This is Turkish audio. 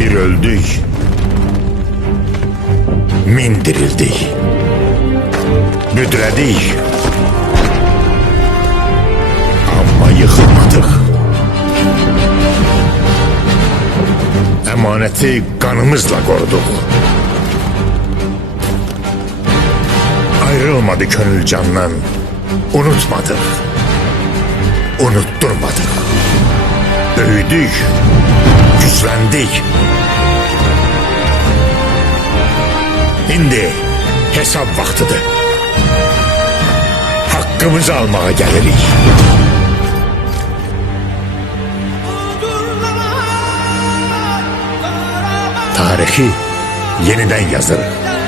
Bir öldük. Min dirildik. Büdredik. Ama yıkılmadık. Emaneti kanımızla koruduk. Ayrılmadı gönül candan. Unutmadık. Unutturmadık. Büyüdük. Güçlendik. Şimdi hesap vaktidir. Hakkımızı almaya gelirik. Tarihi yeniden yazırıq.